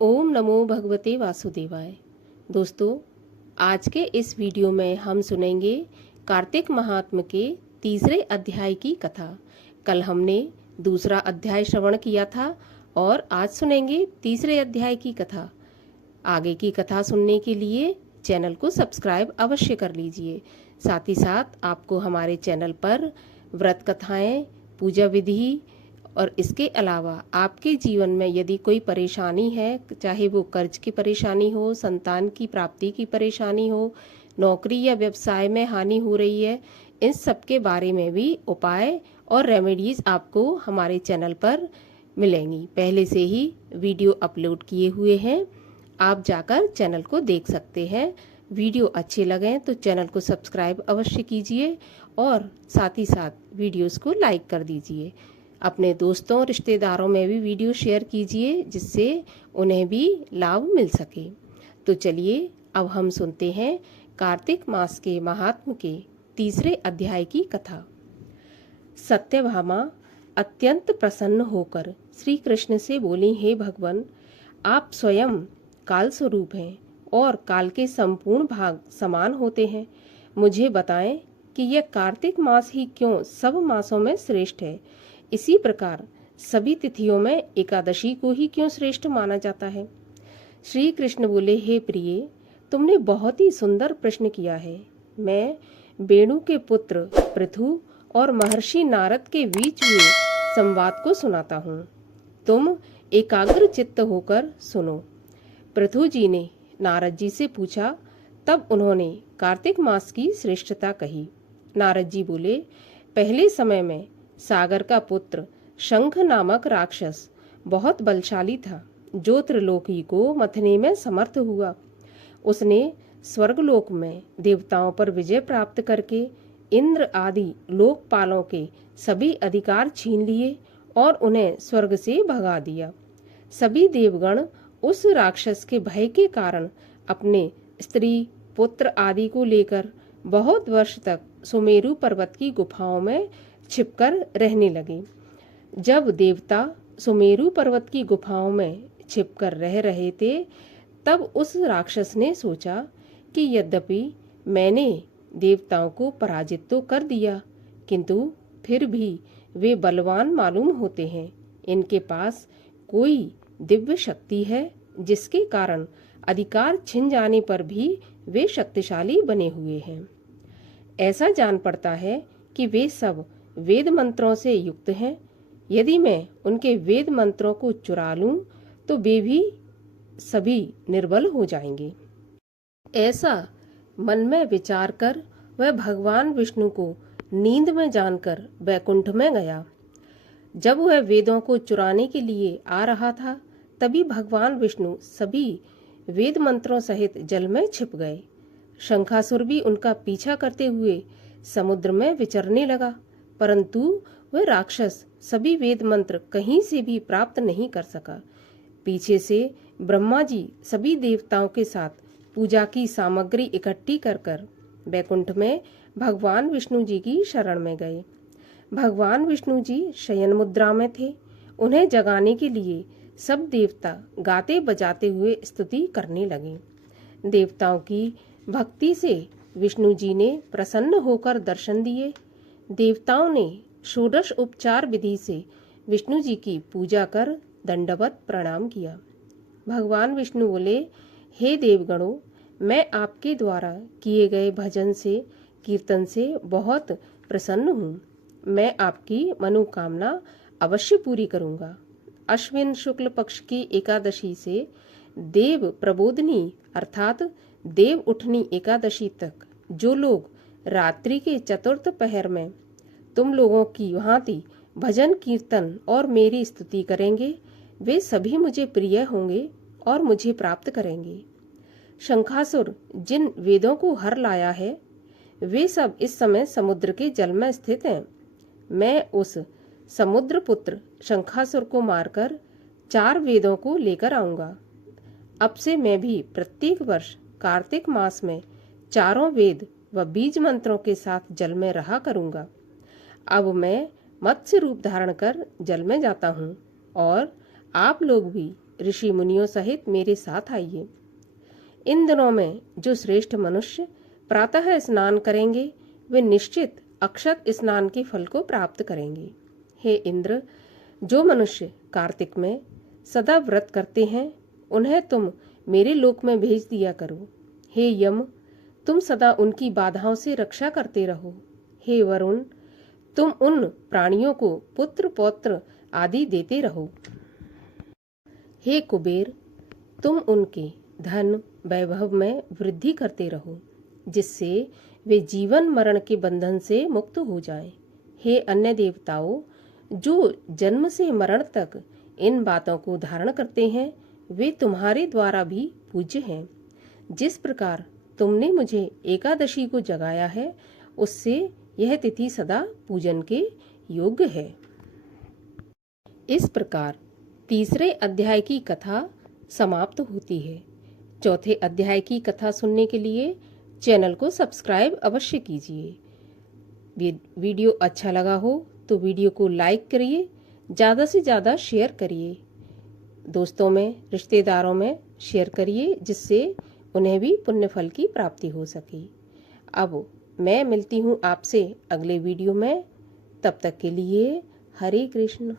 ओम नमो भगवते वासुदेवाय। दोस्तों, आज के इस वीडियो में हम सुनेंगे कार्तिक महात्म्य के तीसरे अध्याय की कथा। कल हमने दूसरा अध्याय श्रवण किया था और आज सुनेंगे तीसरे अध्याय की कथा। आगे की कथा सुनने के लिए चैनल को सब्सक्राइब अवश्य कर लीजिए। साथ ही साथ आपको हमारे चैनल पर व्रत कथाएं, पूजा विधि और इसके अलावा आपके जीवन में यदि कोई परेशानी है, चाहे वो कर्ज की परेशानी हो, संतान की प्राप्ति की परेशानी हो, नौकरी या व्यवसाय में हानि हो रही है, इन सब के बारे में भी उपाय और रेमेडीज आपको हमारे चैनल पर मिलेंगी। पहले से ही वीडियो अपलोड किए हुए हैं, आप जाकर चैनल को देख सकते हैं। वीडियो अच्छे लगें तो चैनल को सब्सक्राइब अवश्य कीजिए और साथ ही साथ वीडियोस को लाइक कर दीजिए। अपने दोस्तों रिश्तेदारों में भी वीडियो शेयर कीजिए जिससे उन्हें भी लाभ मिल सके। तो चलिए अब हम सुनते हैं कार्तिक मास के महात्म्य के तीसरे अध्याय की कथा। सत्यभामा अत्यंत प्रसन्न होकर श्री कृष्ण से बोली, हे भगवान, आप स्वयं काल स्वरूप हैं और काल के संपूर्ण भाग समान होते हैं। मुझे बताएं कि यह कार्तिक मास ही क्यों सब मासों में श्रेष्ठ है। इसी प्रकार सभी तिथियों में एकादशी को ही क्यों श्रेष्ठ माना जाता है। श्री कृष्ण बोले, हे प्रिय, तुमने बहुत ही सुंदर प्रश्न किया है। मैं वेणु के पुत्र पृथु और महर्षि नारद के बीच हुए संवाद को सुनाता हूँ। तुम एकाग्र चित्त होकर सुनो। पृथु जी ने नारद जी से पूछा, तब उन्होंने कार्तिक मास की श्रेष्ठता कही। नारद जी बोले, पहले समय में सागर का पुत्र शंख नामक राक्षस बहुत बलशाली था, जो त्रिलोकी को मथने में समर्थ हुआ। उसने स्वर्गलोक में देवताओं पर विजय प्राप्त करके इंद्र आदि लोकपालों के सभी अधिकार छीन लिए और उन्हें स्वर्ग से भगा दिया। सभी देवगण उस राक्षस के भय के कारण अपने स्त्री पुत्र आदि को लेकर बहुत वर्ष तक सुमेरु पर्वत की गुफाओं में छिपकर रहने लगे। जब देवता सुमेरु पर्वत की गुफाओं में छिपकर रह रहे थे, तब उस राक्षस ने सोचा कि यद्यपि मैंने देवताओं को पराजित तो कर दिया, किंतु फिर भी वे बलवान मालूम होते हैं। इनके पास कोई दिव्य शक्ति है जिसके कारण अधिकार छिन जाने पर भी वे शक्तिशाली बने हुए हैं। ऐसा जान पड़ता है कि वे सब वेद मंत्रों से युक्त हैं। यदि मैं उनके वेद मंत्रों को चुरा लूं तो वे भी सभी निर्बल हो जाएंगे। ऐसा मन में विचार कर वह भगवान विष्णु को नींद में जानकर वैकुंठ में गया। जब वह वेदों को चुराने के लिए आ रहा था, तभी भगवान विष्णु सभी वेद मंत्रों सहित जल में छिप गए। शंखासुर भी उनका पीछा करते हुए समुद्र में विचरने लगा, परंतु वह राक्षस सभी वेद मंत्र कहीं से भी प्राप्त नहीं कर सका। पीछे से ब्रह्मा जी सभी देवताओं के साथ पूजा की सामग्री इकट्ठी कर वैकुंठ में भगवान विष्णु जी की शरण में गए। भगवान विष्णु जी शयन मुद्रा में थे। उन्हें जगाने के लिए सब देवता गाते बजाते हुए स्तुति करने लगे। देवताओं की भक्ति से विष्णु जी ने प्रसन्न होकर दर्शन दिए। देवताओं ने षोडश उपचार विधि से विष्णु जी की पूजा कर दंडवत प्रणाम किया। भगवान विष्णु बोले, हे देवगणों, मैं आपके द्वारा किए गए भजन से कीर्तन से बहुत प्रसन्न हूँ। मैं आपकी मनोकामना अवश्य पूरी करूँगा। अश्विन शुक्ल पक्ष की एकादशी से देव प्रबोधनी अर्थात देव उठनी एकादशी तक जो लोग रात्रि के चतुर्थ पहर में तुम लोगों की भांति भजन कीर्तन और मेरी स्तुति करेंगे, वे सभी मुझे प्रिय होंगे और मुझे प्राप्त करेंगे। शंखासुर जिन वेदों को हर लाया है, वे सब इस समय समुद्र के जल में स्थित हैं। मैं उस समुद्र पुत्र शंखासुर को मारकर 4 वेदों को लेकर आऊंगा। अब से मैं भी प्रत्येक वर्ष कार्तिक मास में 4 वेद व बीज मंत्रों के साथ जल में रहा करूंगा। अब मैं मत्स्य रूप धारण कर जल में जाता हूँ और आप लोग भी ऋषि मुनियों सहित मेरे साथ आइए। इन दिनों में जो श्रेष्ठ मनुष्य प्रातः स्नान करेंगे वे निश्चित अक्षत स्नान के फल को प्राप्त करेंगे। हे इंद्र, जो मनुष्य कार्तिक में सदा व्रत करते हैं उन्हें तुम मेरे लोक में भेज दिया करो। हे यम, तुम सदा उनकी बाधाओं से रक्षा करते रहो। हे वरुण, तुम उन प्राणियों को पुत्र पौत्र आदि देते रहो। हे कुबेर, तुम उनके धन वैभव में वृद्धि करते रहो, जिससे वे जीवन मरण के बंधन से मुक्त हो जाएं। हे अन्य देवताओं, जो जन्म से मरण तक इन बातों को धारण करते हैं वे तुम्हारे द्वारा भी पूज्य हैं। जिस प्रकार तुमने मुझे एकादशी को जगाया है उससे यह तिथि सदा पूजन के योग्य है। इस प्रकार तीसरे अध्याय की कथा समाप्त होती है। चौथे अध्याय की कथा सुनने के लिए चैनल को सब्सक्राइब अवश्य कीजिए। वीडियो अच्छा लगा हो तो वीडियो को लाइक करिए, ज़्यादा से ज़्यादा शेयर करिए, दोस्तों में रिश्तेदारों में शेयर करिए, जिससे उन्हें भी पुण्य फल की प्राप्ति हो सके। अब मैं मिलती हूँ आपसे अगले वीडियो में, तब तक के लिए हरे कृष्ण।